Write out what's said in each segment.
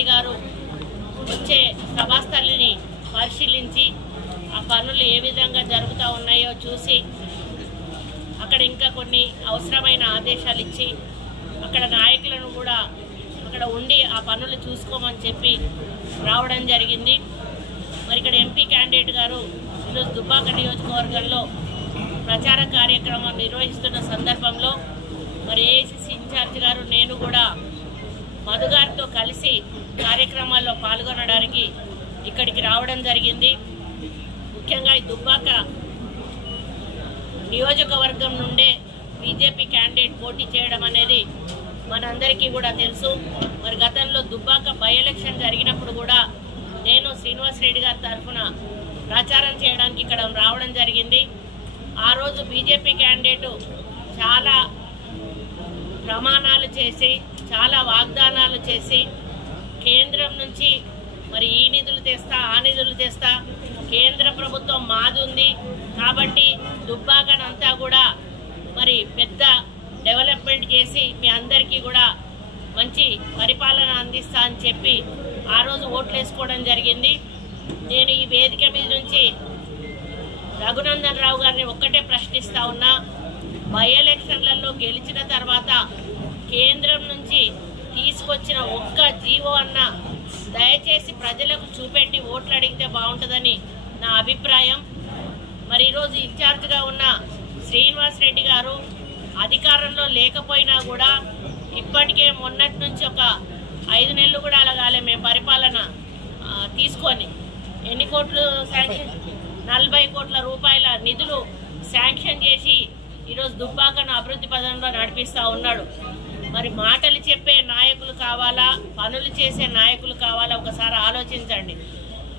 రెడ్డి గారు వచ్చే సభాస్థలిని పరిశీలించి ఆ పనులు ఏ విధంగా జరుగుతూ ఉన్నాయో చూసి అక్కడ ఇంకా కొన్ని అవసరమైన ఆదేశాలు ఇచ్చి అక్కడ నాయకులను కూడా అక్కడ ఉండి ఆ పనులు చూసుకోమని చెప్పి రావడం జరిగింది. మరి ఇక్కడ ఎంపీ క్యాండిడేట్ గారు ఈరోజు దుబ్బాక నియోజకవర్గంలో ప్రచార కార్యక్రమం నిర్వహిస్తున్న సందర్భంలో మరి ఏఐసిసి ఇన్ఛార్జ్ గారు నేను కూడా మధు గారితో కలిసి కార్యక్రమాల్లో పాల్గొనడానికి ఇక్కడికి రావడం జరిగింది. ముఖ్యంగా ఈ దుబ్బాక నియోజకవర్గం నుండే బీజేపీ క్యాండిడేట్ పోటీ చేయడం అనేది మనందరికీ కూడా తెలుసు. మరి గతంలో దుబ్బాక బై ఎలక్షన్ జరిగినప్పుడు కూడా నేను శ్రీనివాస్ రెడ్డి గారి తరఫున ప్రచారం చేయడానికి ఇక్కడ రావడం జరిగింది. ఆ రోజు బీజేపీ క్యాండిడేట్ చాలా ప్రమాణాలు చేసి చాలా వాగ్దానాలు చేసి కేంద్రం నుంచి మరి ఈ నిధులు తెస్తా ఆ నిధులు తెస్తా, కేంద్ర ప్రభుత్వం మాది ఉంది కాబట్టి దుబ్బాకనంతా కూడా మరి పెద్ద డెవలప్మెంట్ చేసి మీ అందరికీ కూడా మంచి పరిపాలన అందిస్తా అని చెప్పి ఆ రోజు ఓట్లు వేసుకోవడం జరిగింది. నేను ఈ వేదిక మీద నుంచి రఘునందన్ రావు గారిని ఒక్కటే ప్రశ్నిస్తా ఉన్నా, బై ఎలక్షన్లలో గెలిచిన తర్వాత కేంద్రం నుంచి తీసుకొచ్చిన ఒక్క జీవో అన్న దయచేసి ప్రజలకు చూపెట్టి ఓట్లు అడిగితే బాగుంటుందని నా అభిప్రాయం. మరి ఈరోజు ఇన్ఛార్జ్గా ఉన్న శ్రీనివాస్ రెడ్డి గారు అధికారంలో లేకపోయినా కూడా ఇప్పటికే మొన్నటి నుంచి ఒక 5 నెలలు కూడా అలాగాలే మేము పరిపాలన తీసుకొని ఎన్ని కోట్లు శాంక్షన్ 40 కోట్ల రూపాయల నిధులు శాంక్షన్ చేసి ఈరోజు దుబ్బాకను అభివృద్ధి పదంలో నడిపిస్తూ ఉన్నాడు. మరి మాటలు చెప్పే నాయకులు కావాలా, పనులు చేసే నాయకులు కావాలా? ఒకసారి ఆలోచించండి.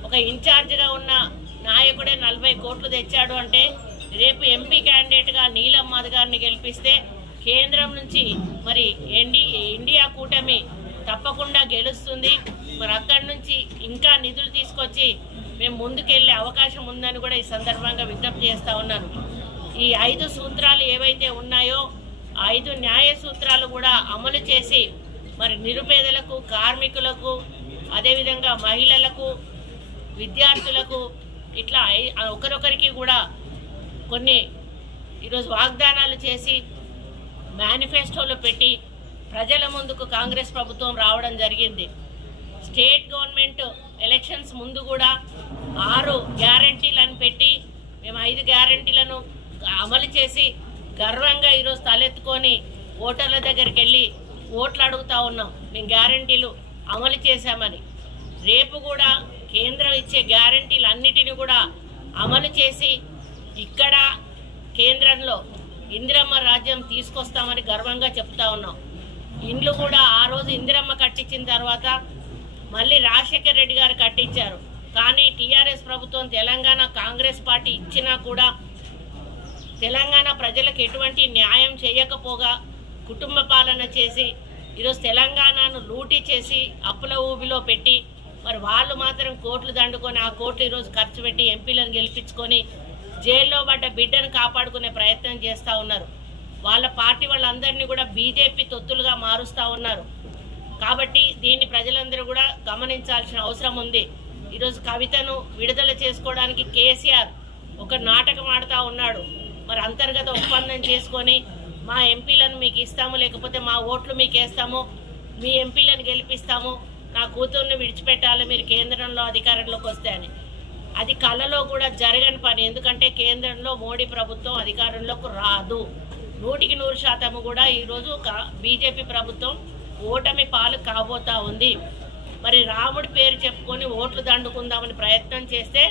ఒక ఇన్ఛార్జ్గా ఉన్న నాయకుడే 40 కోట్లు తెచ్చాడు అంటే రేపు ఎంపీ క్యాండిడేట్గా నీలం మధు గారిని గెలిపిస్తే కేంద్రం నుంచి మరి ఇండియా కూటమి తప్పకుండా గెలుస్తుంది. మరి అక్కడి నుంచి ఇంకా నిధులు తీసుకొచ్చి మేము ముందుకెళ్ళే అవకాశం ఉందని కూడా ఈ సందర్భంగా విజ్ఞప్తి చేస్తూ ఉన్నాను. ఈ 5 సూత్రాలు ఏవైతే ఉన్నాయో 5 న్యాయ సూత్రాలు కూడా అమలు చేసి మరి నిరుపేదలకు, కార్మికులకు, అదేవిధంగా మహిళలకు, విద్యార్థులకు ఇట్లా ఒకరొకరికి కూడా కొన్ని ఈరోజు వాగ్దానాలు చేసి మేనిఫెస్టోలో పెట్టి ప్రజల ముందుకు కాంగ్రెస్ ప్రభుత్వం రావడం జరిగింది. స్టేట్ గవర్నమెంట్ ఎలక్షన్స్ ముందు కూడా 6 గ్యారంటీలను పెట్టి మేము 5 గ్యారంటీలను అమలు చేసి గర్వంగా ఈరోజు తలెత్తుకొని ఓటర్ల దగ్గరికి వెళ్ళి ఓట్లు అడుగుతూ ఉన్నాం, మేము గ్యారంటీలు అమలు చేశామని. రేపు కూడా కేంద్రం ఇచ్చే గ్యారంటీలు అన్నిటిని కూడా అమలు చేసి ఇక్కడ కేంద్రంలో ఇందిరమ్మ రాజ్యం తీసుకొస్తామని గర్వంగా చెప్తా ఉన్నాం. ఇండ్లు కూడా ఆ రోజు ఇందిరమ్మ కట్టించిన తర్వాత మళ్ళీ రాజశేఖర్ రెడ్డి గారు కట్టించారు. కానీ టీఆర్ఎస్ ప్రభుత్వం తెలంగాణ కాంగ్రెస్ పార్టీ ఇచ్చినా కూడా తెలంగాణ ప్రజలకు ఎటువంటి న్యాయం చేయకపోగా కుటుంబ పాలన చేసి ఈరోజు తెలంగాణను లూటీ చేసి అప్పుల ఊబిలో పెట్టి మరి వాళ్ళు మాత్రం కోట్లు దండుకొని ఆ కోట్లు ఈరోజు ఖర్చు పెట్టి ఎంపీలను గెలిపించుకొని జైల్లో పడ్డ బిడ్డను కాపాడుకునే ప్రయత్నం చేస్తూ ఉన్నారు. వాళ్ళ పార్టీ వాళ్ళందరినీ కూడా బీజేపీ తొత్తులుగా మారుస్తూ ఉన్నారు. కాబట్టి దీన్ని ప్రజలందరూ కూడా గమనించాల్సిన అవసరం ఉంది. ఈరోజు కవితను విడుదల చేసుకోవడానికి కేసీఆర్ ఒక నాటకం ఆడుతూ ఉన్నాడు. మరి అంతర్గత ఒప్పందం చేసుకొని మా ఎంపీలను మీకు ఇస్తాము, లేకపోతే మా ఓట్లు మీకు వేస్తాము, మీ ఎంపీలను గెలిపిస్తాము, నా కూతుర్ని విడిచిపెట్టాలి మీరు కేంద్రంలో అధికారంలోకి వస్తే అని. అది కళలో కూడా జరగని పని. ఎందుకంటే కేంద్రంలో మోడీ ప్రభుత్వం అధికారంలోకి రాదు. 100% కూడా ఈరోజు బీజేపీ ప్రభుత్వం ఓటమి పాలు కాబోతా ఉంది. మరి రాముడి పేరు చెప్పుకొని ఓట్లు దండుకుందామని ప్రయత్నం చేస్తే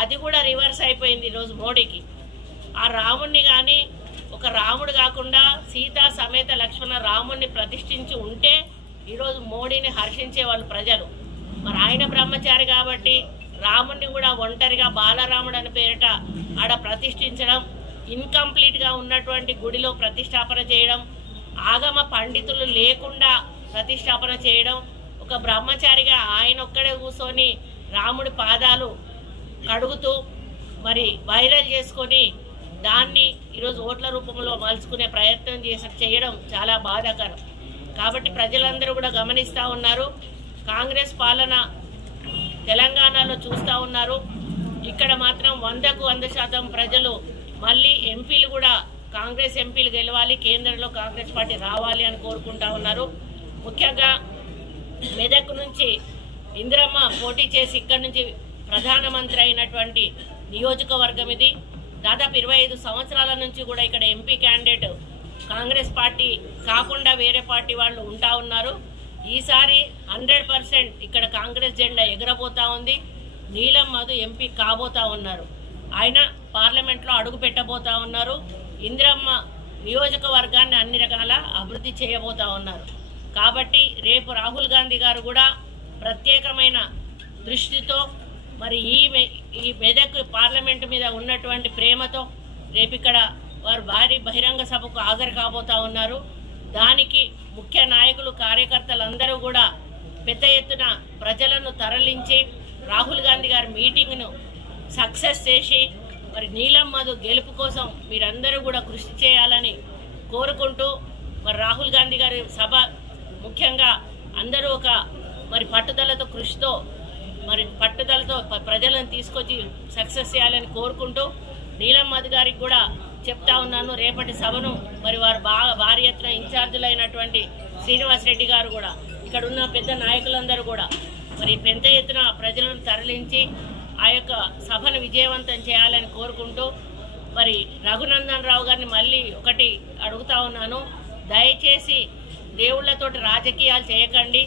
అది కూడా రివర్స్ అయిపోయింది ఈరోజు మోడీకి. ఆ రాముడిని కానీ ఒక రాముడు కాకుండా సీతా సమేత లక్ష్మణ రాముడిని ప్రతిష్ఠించి ఉంటే ఈరోజు మోడీని హర్షించే వాళ్ళు ప్రజలు. మరి ఆయన బ్రహ్మచారి కాబట్టి రాముడిని కూడా ఒంటరిగా బాలరాముడు అని పేరిట ఆడ ప్రతిష్ఠించడం, ఇన్కంప్లీట్గా ఉన్నటువంటి గుడిలో ప్రతిష్టాపన చేయడం, ఆగమ పండితులు లేకుండా ప్రతిష్టాపన చేయడం, ఒక బ్రహ్మచారిగా ఆయన ఒక్కడే కూర్చొని రాముడి పాదాలు కడుగుతూ మరి వైరల్ చేసుకొని దాన్ని ఈరోజు ఓట్ల రూపంలో మలుచుకునే ప్రయత్నం చేయడం చాలా బాధాకరం. కాబట్టి ప్రజలందరూ కూడా గమనిస్తూ ఉన్నారు. కాంగ్రెస్ పాలన తెలంగాణలో చూస్తూ ఉన్నారు. ఇక్కడ మాత్రం 100కు 100% ప్రజలు మళ్ళీ ఎంపీలు కూడా కాంగ్రెస్ ఎంపీలు గెలవాలి, కేంద్రంలో కాంగ్రెస్ పార్టీ రావాలి అని కోరుకుంటా ఉన్నారు. ముఖ్యంగా మెదక్ నుంచి ఇందిరమ్మ పోటీ చేసి ఇక్కడి నుంచి ప్రధానమంత్రి అయినటువంటి నియోజకవర్గం ఇది. దాదాపు 25 సంవత్సరాల నుంచి కూడా ఇక్కడ ఎంపీ క్యాండిడేట్ కాంగ్రెస్ పార్టీ కాకుండా వేరే పార్టీ వాళ్ళు ఉంటా ఉన్నారు. ఈసారి 100% ఇక్కడ కాంగ్రెస్ జెండా ఎగరబోతా ఉంది. నీలం మధు ఎంపీ కాబోతా ఉన్నారు. ఆయన పార్లమెంట్లో అడుగు పెట్టబోతా ఉన్నారు. ఇందిరమ్మ నియోజకవర్గాన్ని అన్ని రకాల అభివృద్ధి చేయబోతా ఉన్నారు. కాబట్టి రేపు రాహుల్ గాంధీ గారు కూడా ప్రత్యేకమైన దృష్టితో మరి ఈ మెదక్ పార్లమెంటు మీద ఉన్నటువంటి ప్రేమతో రేపు ఇక్కడ వారు భారీ బహిరంగ సభకు హాజరు కాబోతా ఉన్నారు. దానికి ముఖ్య నాయకులు కార్యకర్తలందరూ కూడా పెద్ద ఎత్తున ప్రజలను తరలించి రాహుల్ గాంధీ గారి మీటింగ్ను సక్సెస్ చేసి మరి నీలం మధు గెలుపు కోసం మీరందరూ కూడా కృషి చేయాలని కోరుకుంటూ మరి రాహుల్ గాంధీ గారి సభ ముఖ్యంగా అందరూ ఒక మరి పట్టుదలతో కృషితో పట్టుదలతో ప్రజలను తీసుకొచ్చి సక్సెస్ చేయాలని కోరుకుంటూ నీలం మధు గారికి కూడా చెప్తా ఉన్నాను. రేపటి సభను మరి వారు బాగా భారీ ఎత్తున ఇన్ఛార్జీలైనటువంటి శ్రీనివాస్ రెడ్డి గారు కూడా ఇక్కడ ఉన్న పెద్ద నాయకులందరూ కూడా మరి పెద్ద ఎత్తున ప్రజలను తరలించి ఆ యొక్క సభను విజయవంతం చేయాలని కోరుకుంటూ మరి రఘునందన్ రావు గారిని మళ్ళీ ఒకటి అడుగుతా ఉన్నాను. దయచేసి దేవుళ్లతోటి రాజకీయాలు చేయకండి.